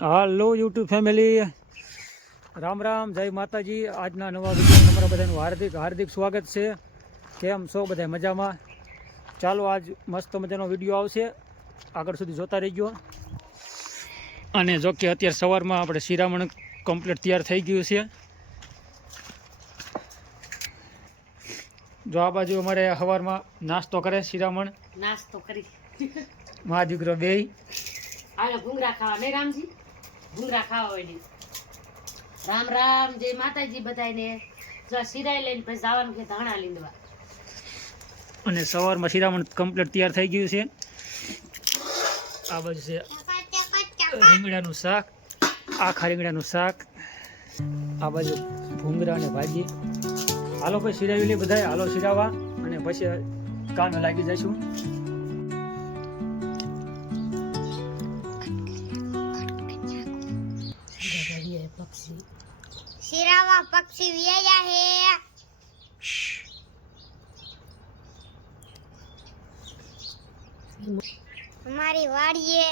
Hello YouTube family Ram Ram જય માતાજી. આજના નવા વીડિયો તમારા બધાનું હાર્દિક હાર્દિક સ્વાગત છે. કેમ છો બધા મજામાં? ચાલો આજ મસ્ત મજાનો વીડિયો આવશે. આગળ સુધી જોતા રહીજો. અને જો કે અત્યારે સવારમાં આપણે શિરામણ કમ્પ્લીટ તૈયાર થઈ ગયું છે. જો આ બાજુ અમારે સવારમાં નાસ્તો કરે શિરામણ. નાસ્તો કરી. મા દીકરો હાલો ભૂંગરા ખાવા. નહીં રામજી? ભૂંગરા ખાવા હોય ને રામ રામ, જય માતાજી બધાને જો સિરાય લઈને પછી જવાનું કે ધાણા લીંદવા. અને સવારમાં શિરામણ કમ્પ્લીટ તૈયાર થઈ ગયું છે. આ બાજુ છે રીંગણાનું શાક, આખા રીંગણાનું શાક. આ બાજુ ભૂંગરા અને ભાજી. હાલો પછી સિરાવી લઈએ બધા હાલો સિરાવા અને પછી કામે લાગી જઈશું. પક્ષી વ્યાયા હે અમારી વાડીએ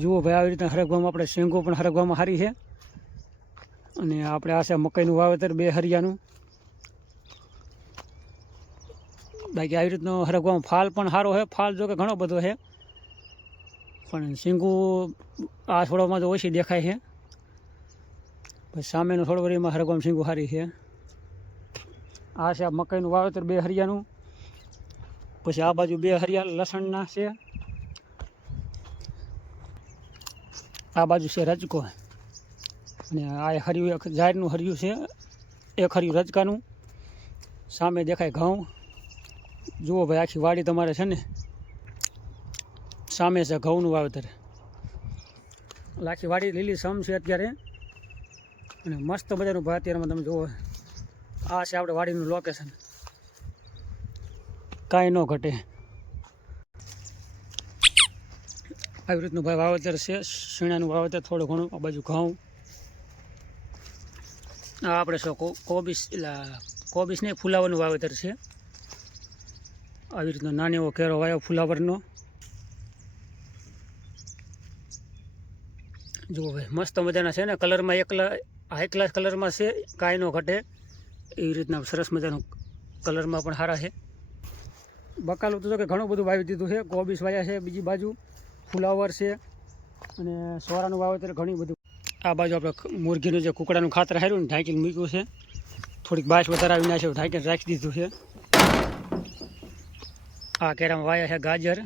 જુઓ ભાઈ, આવી રીતના હરગવામાં આપણે શેંગો પણ હરગવામાં હારી છે. અને આપણે આ છે મકાઈનું વાવેતર બે હરિયાનું. બાકી આવી રીતનો હરગવામાં ફાલ પણ સારો છે. ફાલ જો કે ઘણો બધો છે. પણ શીંગું આ છોડવામાં તો ઓછી દેખાય છે. પછી સામેનો થોડો વરીમાં હરગવામાં શીંગું સારી છે. આ છે આ મકાઈનું વાવેતર, બે હરિયાનું. પછી આ બાજુ બે હરિયા લસણના છે. આ બાજુ છે રજકો. અને આ હરિયું એક ઝાડનું હરિયું છે, એક હરિયું રજકાનું. સામે દેખાય ઘઉં. જુઓ ભાઈ, આખી વાડી તમારે છે ને? સામે છે ઘઉંનું વાવેતર. આખી વાડી લીલી સમ છે અત્યારે. અને મસ્ત મજાનું ભાઈ અત્યારમાં તમે જુઓ. આ છે આપણે વાડીનું લોકેશન કાંઈ ન ઘટે. આવી રીતનું ભાઈ વાવેતર છે. શીણાનું વાવેતર થોડું ઘણું, આ બાજુ ઘઉં. આ આપણે શું કોબીસ એટલે કોબીસ નહીં, ફુલાવરનું વાવેતર છે. આવી રીતનો નાનો એવો કેરો વાયો ફુલાવરનો. જુઓ ભાઈ, મસ્ત મજાના છે ને, કલરમાં એકલા હાઈ ક્લાસ કલરમાં છે, કાંઈ ન ઘટે. એવી રીતના સરસ મજાનું કલરમાં પણ સારા છે. બકાલું તો કે ઘણું બધું વાવી દીધું છે. કોબીસ વાયા છે બીજી બાજુ. ફુલાવર છે અને સોરાનું વાવેતર ઘણી બધું. આ બાજુ આપણે મુરઘીનું જે કુકડાનું ખાતર હાર્યું ને, ઢાંકીને મૂક્યું છે. થોડીક બાસ વધારે આવી નાખ્યો, ઢાંકીને રાખી દીધું છે. આ કેરામાં વાયા છે ગાજર.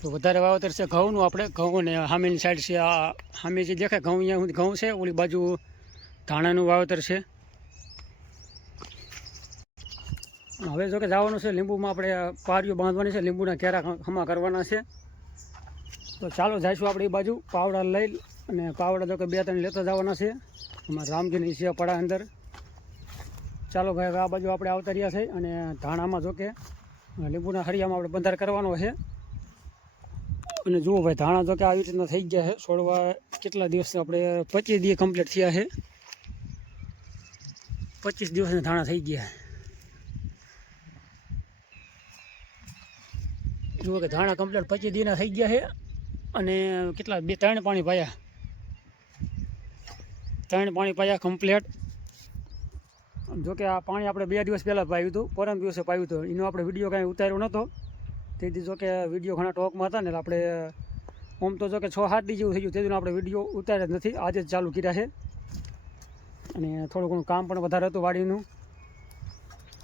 તો વધારે વાવેતર છે ઘઉંનું આપણે. ઘઉં ને સામેની સાઈડ છે આ સામે જે દેખાય, ઘઉં અહીંયા સુધી ઘઉં છે, ઓલી બાજુ ધાણાનું વાવેતર છે. હવે જો કે જવાનું છે, લીંબુમાં આપણે પારીઓ બાંધવાની છે, લીંબુના કેરા ખમા કરવાના છે. તો ચાલો જઈશું આપણે એ બાજુ, પાવડા લઈ અને પાવડા જો કે બે ત્રણ લેતા જવાના છે. અમારા રામજીની છે પડા અંદર. ચાલો ભાઈ આ બાજુ આપણે આવતા રહ્યા છે અને ધાણામાં જો લીંબુના હરિયામાં આપણે બંધાર કરવાનો છે. અને જુઓ ભાઈ, ધાણા તો કે આવી રીતના થઈ ગયા છે. છોડવા કેટલા દિવસ આપણે પચીસ દિવસ કમ્પ્લીટ થયા છે. પચીસ દિવસના ધાણા થઈ ગયા જુઓ કે ધાણા કમ્પ્લીટ પચીસ દિના થઈ ગયા છે અને કેટલા, બે, ત્રણ પાણી પાયા. ત્રણ પાણી પાયા કમ્પ્લેટ જો કે આ પાણી આપણે બે દિવસ પહેલાં પાયું હતું, પરમ દિવસે પાયું હતું. એનો આપણે વીડિયો કાંઈ ઉતાર્યો નહોતો. તેથી જો કે વીડિયો ઘણા ટોકમાં હતા ને આપણે આમ તો જો કે છ સાત દી જેવું થઈ ગયું તેથી આપણે વીડિયો ઉતાર્યા જ નથી આજે જ ચાલુ કર્યા છે. અને થોડું ઘણું કામ પણ વધારે હતું વાડીનું.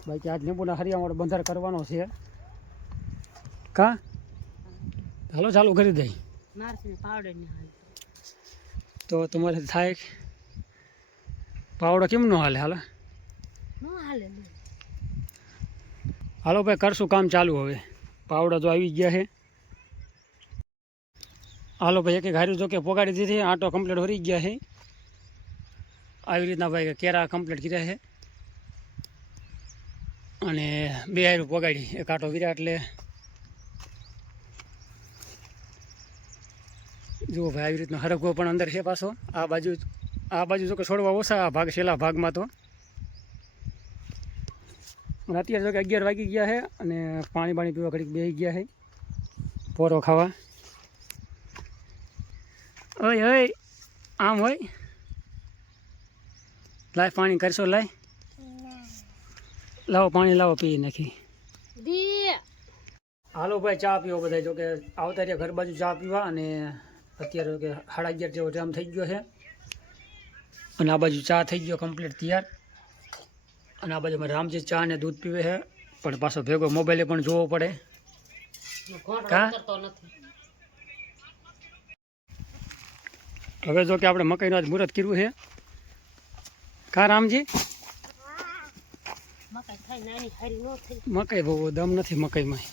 બાકી આજ લીંબુના હરિયામાં બંધાર કરવાનો છે. કા? હાલો ચાલુ કરી દઈ તો તમારે થાય પાવડો કેમ નો હાલે હાલે? હાલો ભાઈ કરશું કામ ચાલુ હવે. પાવડા તો આવી ગયા છે. હાલો ભાઈ, એક એક હાર્યું જો કે પોગાડી દીધી, આટો કમ્પ્લીટ હોરી ગયા છે. આવી રીતના ભાઈ કેરા કમ્પ્લીટ કર્યા છે. અને બે હાર્યું પોગાડી, એક આટો કર્યા એટલે. જુઓ ભાઈ, આવી રીતનો હરગવો પણ અંદર છે પાછો. આ બાજુ આ બાજુ જો કે છોડવા ઓછા, આ ભાગ, છેલ્લા ભાગમાં તો. અને અત્યારે જો કે અગિયાર વાગી ગયા છે અને પાણી પાણી પીવા ઘડીક બેસી ગયા છે પોરો ખાવા. ઓય ઓય આમ હોય? લાય પાણી કરશો લાય. લાવો પાણી લાવો પી નાખી. હાલો ભાઈ ચા પીવો બધા જો કે આવતા રહ્યા ઘર બાજુ ચા પીવા અને અત્યારે કે સાડા અગિયાર જેવો ટાઈમ થઈ ગયો છે. અને આ બાજુ ચા થઈ ગયો કમ્પ્લીટ તૈયાર. અને આ બાજુ રામજી ચા અને દૂધ પીવે છે. પણ પાછો ભેગો મોબાઈલે પણ જોવો પડે. કા? હવે જો કે આપણે મકાઈનું આજ મુહૂર્ત કર્યું છે. કા રામજી? મકાઈ થાય નાની હારી નો થઈ. મકાઈ બહુ દમ નથી મકાઈમાં.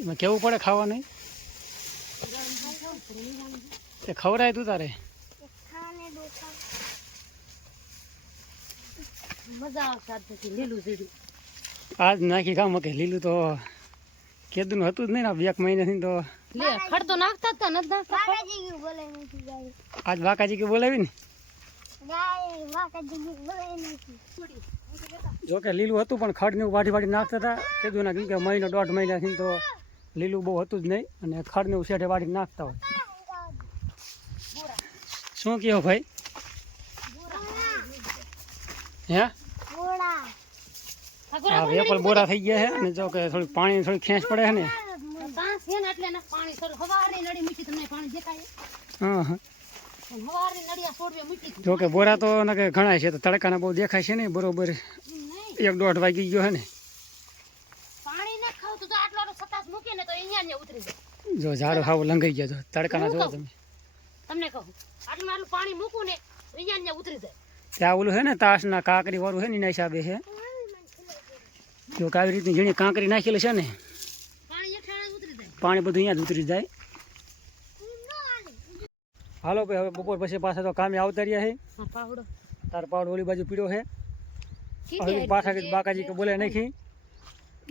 એમાં કેવું પડે ખાવાનું? તે ખવડાય તું તારે? આજ નાખી કામ કે લીલું તો કેદું હતું જ નહીં ને બે એક મહિનાથી તો. ખડ તો નાખતા હતા નથી નાખતા આજ વાકાજી કે બોલાવી ને? જો કે લીલું હતું પણ ખડ ને એવું વાઢી વાટી નાખતા હતા કીધું ના કેમ કે મહિનો દોઢ મહિનાથી તો લીલું બહુ હતું જ નહીં અને ખડને ઉછેઠે વાળી નાખતા હોય. શું કહો ભાઈ? હે? આ વેપલ બોરા થઈ ગયા છે અને જો કે થોડી પાણી થોડી ખેંચ પડે છે ને. હા હા. જ બોરા તો ઘણા છે, તો તડકાના બહુ દેખાય છે ને બરોબર. એક દોઢ વાગી ગયો છે ને પાણી ન ખાવ તો આટલો આટલો સતાસ મૂકે ને તો અહીંયા ને ઉતરી જાય જો ઝાડો હાવ લંગાઈ ગયા જો. તડકાના જો તમે. તમને કહું? આટલું મારું પાણી મૂકું ને અહીંયા ને ઉતરી જાય ત્યાં ઓલું છે ને તાસના કાંકરી વાળું છે ને એના હિસાબે છે. જો આવી રીતની ઝીણી કાંકરી નાખેલી છે ને પાણી બધું અહીંયા જ ઉતરી જાય. હાલો ભાઈ હવે બપોર પછી પાછા તો કામે આવતા રહ્યા છે. તાર પાવડો ઓલી બાજુ પીડ્યો છે. પાછા બાકાજી કે બોલે નાખી.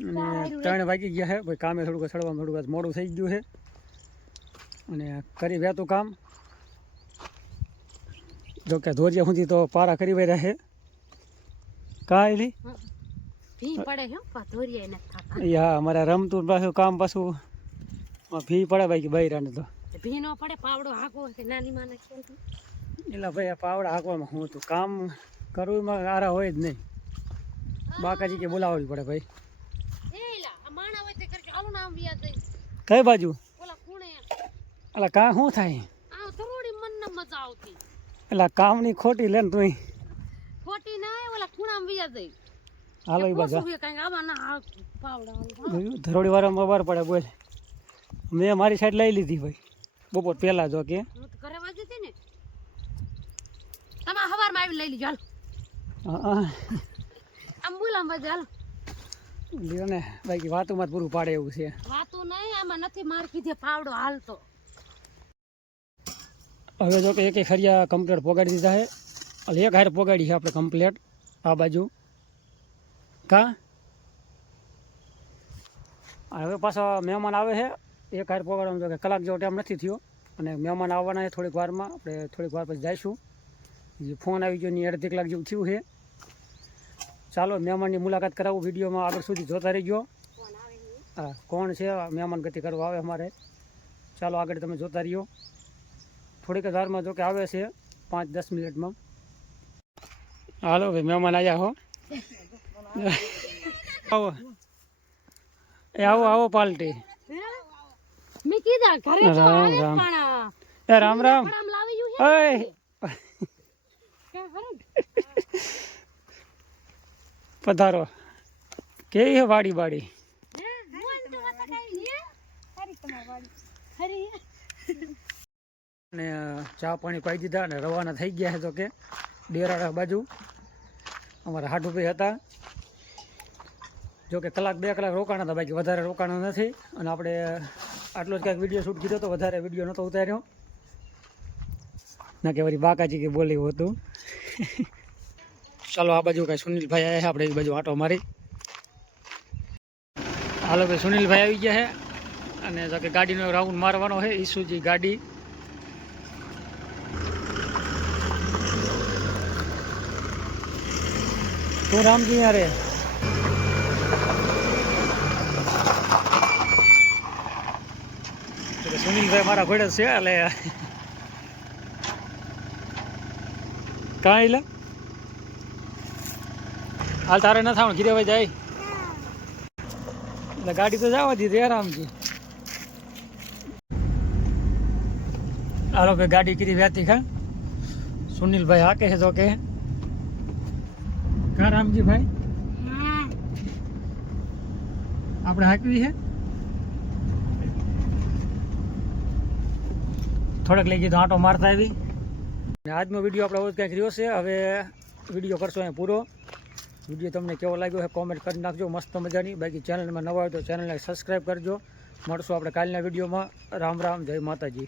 અને ત્રણ વાગી ગયા છે ભાઈ કામે થોડુંક સડવામાં થોડુંક મોડું થઈ ગયું છે અને કરી વહેતું કામ. જો કે ધોરિયા સુધી તો પારા કરી રહ્યા છે કાંઈ નહીં પડે હે અમારે રમતું પાછું કામ પાછું ફી પડે ભાઈ કે બૈરાને તો. ભી નો પડે પાવડો હાકો કે નાની માં એટલે ભાઈ આ પાવડા હાંકવામાં હું હતું કામ કરવું આરા હોય જ નહીં. બાકાજી કે બોલાવવી પડે ભાઈ. માણા હોય તે નામ કઈ બાજુ? ઓલા ખૂણે એટલે કા શું થાય? આ થોડી મન મજા આવતી. એટલે કામની ખોટી લે ને તું ખોટી ના ઓલા ખૂણામાં વ્યા જઈ હાલો એ બાજુ. ધરોડી વાર બહાર પડે બોલ. મેં મારી સાઈડ લઈ લીધી ભાઈ. બપોર પેલા જો કે. ઘરે વાગી હતી ને. તમે હવારમાં આવી લઈ લીધી હાલો. હા, હા. આમ બોલામ બાજુ હાલો. ને બાકી વાતોમાં પૂરું પાડે એવું છે. વાતો નહીં આમાં નથી માર કીધે પાવડો હાલતો. હવે જો કે એક ખરિયા કમ્પ્લેટ પોગાડી દીધા છે. એટલે એક હાર પોગાડી છે આપણે કમ્પ્લેટ આ બાજુ. કા? હવે પાછા મહેમાન આવે છે. એક હાર પોગાડવાનું કે કલાક જેવો ટાઈમ નથી થયો. અને મહેમાન આવવાના છે થોડીક વારમાં. આપણે થોડીક વાર પછી જઈશું. જે ફોન આવી ગયો ની અડધી કલાક જેવું થયું છે. ચાલો મહેમાનની મુલાકાત કરાવું. વિડીયોમાં આગળ સુધી જોતા રહી ગયો હા કોણ છે? મહેમાન ગતિ કરવા આવે અમારે. ચાલો આગળ તમે જોતા રહ્યો. થોડીક વારમાં જો કે આવે છે પાંચ દસ મિનિટમાં. હાલો ભાઈ મહેમાન આવ્યા હો. આવો. એ આવો આવો પાલટી. મેં કીધા ઘરે જો રામ, રામ. એ રામ રામ. ઓય. પધારો. વાડી વાડી કાઈ હે વાડી? હરી અને ચા પાણી પાઈ દીધા અને રવાના થઈ ગયા છે તો કે ડેરાડા બાજુ. અમારા હાટુભાઈ હતા. જો કે કલાક બે કલાક રોકાણા હતા, બાકી વધારે રોકાણા નથી. અને આપણે આટલો જ કાંઈક વીડિયો શૂટ કીધો તો વધારે વીડિયો નહોતો ઉતાર્યો. ના કે વળી બાકાજી કે બોલ્યું હતું. ચાલો આ બાજુ કઈ સુનિલભાઈ આવ્યા છે, આપણે એ બાજુ આટો મારી. હાલો ભાઈ, સુનિલભાઈ આવી ગયા છે. અને કે ગાડીનો રાઉન્ડ મારવાનો છે, ઈસુજી ગાડી. તું રામજી અરે સુનિલભાઈ મારા ઘોડે છે, એટલે કાંઈ લે? હાલ તારે ન થવાનું ગીરે જાય. એટલે ગાડી તો જવા દીધી આરામથી. હાલો ભાઈ, ગાડી કીધી વ્યાતી ખા. સુનિલભાઈ હાકે છે તો કે. કા રામજી ભાઈ આપણે હાંકવી છે? થોડેક લઈ ગયો આંટો મારતા આવી. આજનો વીડિયો આપણે હવે કંઈક રહ્યો છે. હવે વીડિયો કરશો અહીંયા પૂરો. વીડિયો તમને કેવો લાગ્યો છે કોમેન્ટ કરી નાખજો. મસ્ત મજાની. બાકી ચેનલમાં નવા હોય તો ચેનલને સબસ્ક્રાઈબ કરજો. મળશું આપણે કાલના વિડીયોમાં. રામ રામ. જય માતાજી.